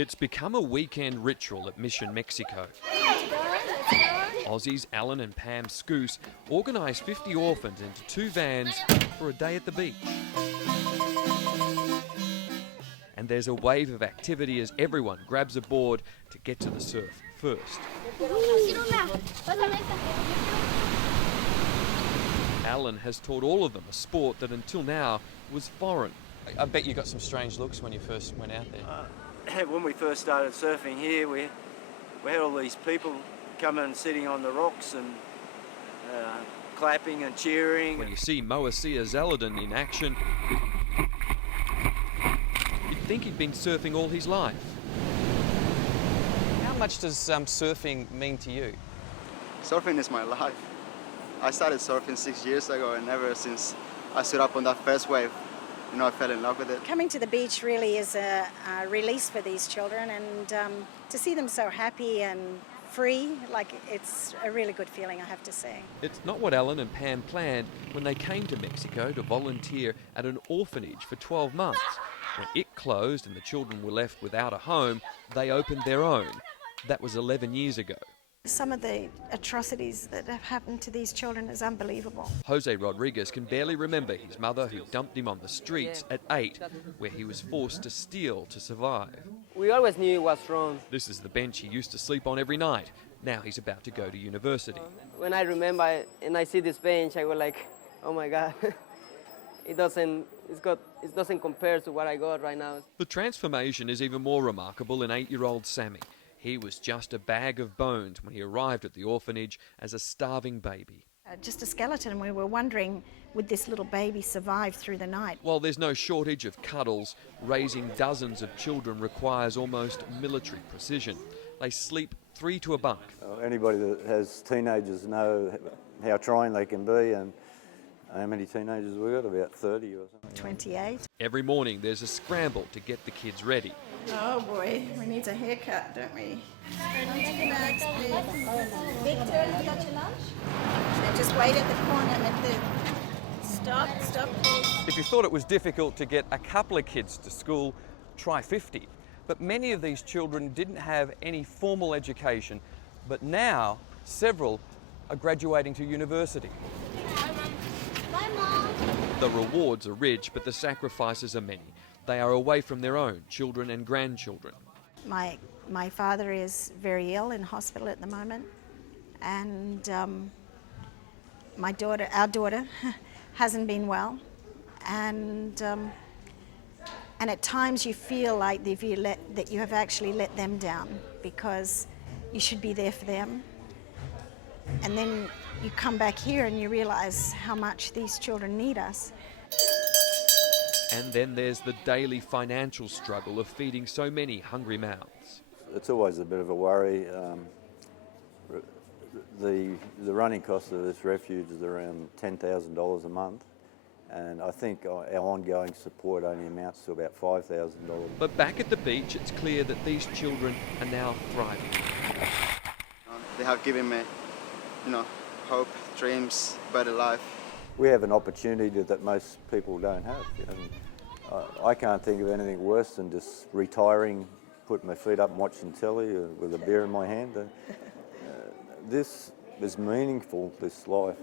It's become a weekend ritual at Mission Mexico. Aussies Alan and Pam Scoose organise 50 orphans into 2 vans for a day at the beach. And there's a wave of activity as everyone grabs a board to get to the surf first. Alan has taught all of them a sport that until now was foreign. I bet you got some strange looks when you first went out there. When we first started surfing here, we had all these people coming and sitting on the rocks and clapping and cheering. When you see Moasia Zaladin in action, you'd think he'd been surfing all his life. How much does surfing mean to you? Surfing is my life. I started surfing 6 years ago, and ever since I stood up on that first wave, I fell in love with it. Coming to the beach really is a release for these children, and to see them so happy and free, it's a really good feeling, I have to say. It's not what Alan and Pam planned when they came to Mexico to volunteer at an orphanage for 12 months. When it closed and the children were left without a home, they opened their own. That was 11 years ago. Some of the atrocities that have happened to these children is unbelievable. Jose Rodriguez can barely remember his mother who dumped him on the streets at 8, where he was forced to steal to survive. We always knew it was wrong. This is the bench he used to sleep on every night. Now he's about to go to university. When I remember and I see this bench, I go like, oh my God. It doesn't compare to what I got right now. The transformation is even more remarkable in 8-year-old Sammy. He was just a bag of bones when he arrived at the orphanage as a starving baby. Just a skeleton, and we were wondering, would this little baby survive through the night? While there's no shortage of cuddles, raising dozens of children requires almost military precision. They sleep 3 to a bunk. Anybody that has teenagers know how trying they can be, and how many teenagers we got? About 30 or something. 28. Every morning there's a scramble to get the kids ready. Oh boy, we need a haircut, don't we? Victor, you got your lunch? Now just wait at the corner. Stop, please. If you thought it was difficult to get a couple of kids to school, try 50. But many of these children didn't have any formal education, but now several are graduating to university. Bye, Mom. The rewards are rich, but the sacrifices are many. They are away from their own children and grandchildren. My father is very ill in hospital at the moment, and our daughter, hasn't been well, and at times you feel like that you have actually let them down, because you should be there for them, and then you come back here and you realise how much these children need us. And then there's the daily financial struggle of feeding so many hungry mouths. It's always a bit of a worry. The running cost of this refuge is around $10,000 a month, and I think our ongoing support only amounts to about $5,000. But back at the beach, it's clear that these children are now thriving. They have given me, hope, dreams, better life. We have an opportunity that most people don't have. I can't think of anything worse than just retiring, putting my feet up and watching telly with a beer in my hand. This is meaningful, this life,